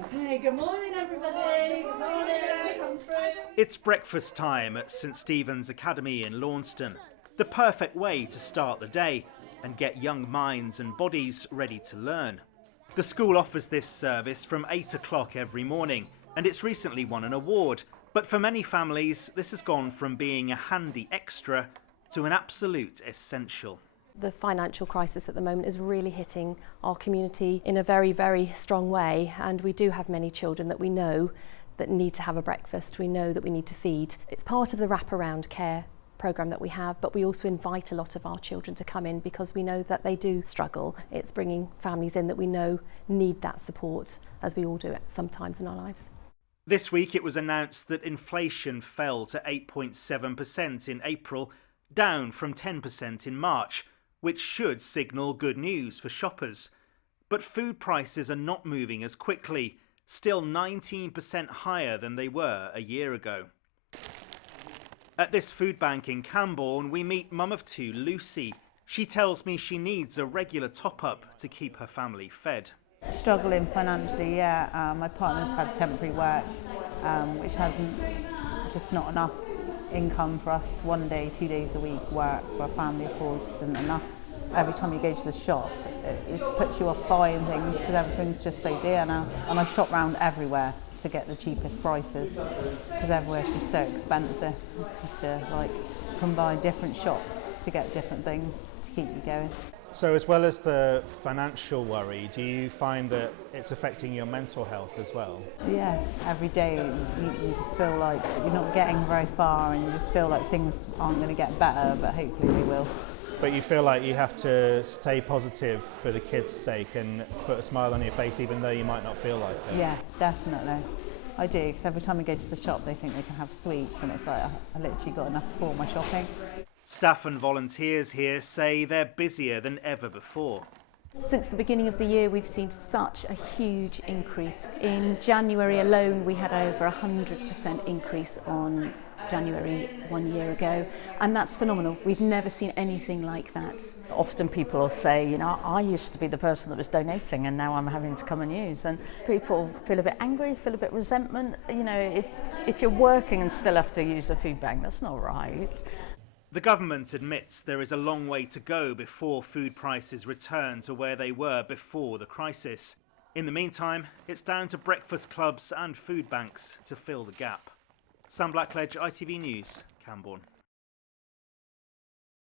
Okay, good morning everybody. Good morning. Come through. It's breakfast time at St Stephen's Academy in Launceston. The perfect way to start the day and get young minds and bodies ready to learn. The school offers this service from 8 o'clock every morning, and it's recently won an award. But for many families, this has gone from being a handy extra to an absolute essential. The financial crisis at the moment is really hitting our community in a very, very strong way, and we do have many children that we know that need to have a breakfast. We know that we need to feed. It's part of the wraparound care programme that we have, but we also invite a lot of our children to come in because we know that they do struggle. It's bringing families in that we know need that support, as we all do it sometimes in our lives. This week it was announced that inflation fell to 8.7% in April, down from 10% in March, which should signal good news for shoppers. But food prices are not moving as quickly, still 19% higher than they were a year ago. At this food bank in Camborne, we meet mum of two, Lucy. She tells me she needs a regular top-up to keep her family fed. Struggling financially, yeah. My partner's had temporary work, which hasn't, just not enough income for us. 1 day, 2 days a week work for a family of four just isn't enough. Every time you go to the shop, it just puts you off buying things because everything's just so dear now. And I shop round everywhere to get the cheapest prices because everywhere's just so expensive. You have to combine different shops to get different things to keep you going. So as well as the financial worry, do you find that it's affecting your mental health as well? Yeah, every day you just feel like you're not getting very far and you just feel like things aren't going to get better, but hopefully they will. But you feel like you have to stay positive for the kids' sake and put a smile on your face even though you might not feel like it? Yeah, definitely. I do, because every time I go to the shop they think they can have sweets and it's like I literally got enough for my shopping. Staff and volunteers here say they're busier than ever before. Since the beginning of the year, we've seen such a huge increase. In January alone, we had over 100% increase on January 1 year ago, and that's phenomenal. We've never seen anything like that. Often people will say, you know, I used to be the person that was donating and now I'm having to come and use. And people feel a bit angry, feel a bit resentment. You know, if you're working and still have to use a food bank, that's not right. The government admits there is a long way to go before food prices return to where they were before the crisis. In the meantime, it's down to breakfast clubs and food banks to fill the gap. Sam Blackledge, ITV News, Camborne.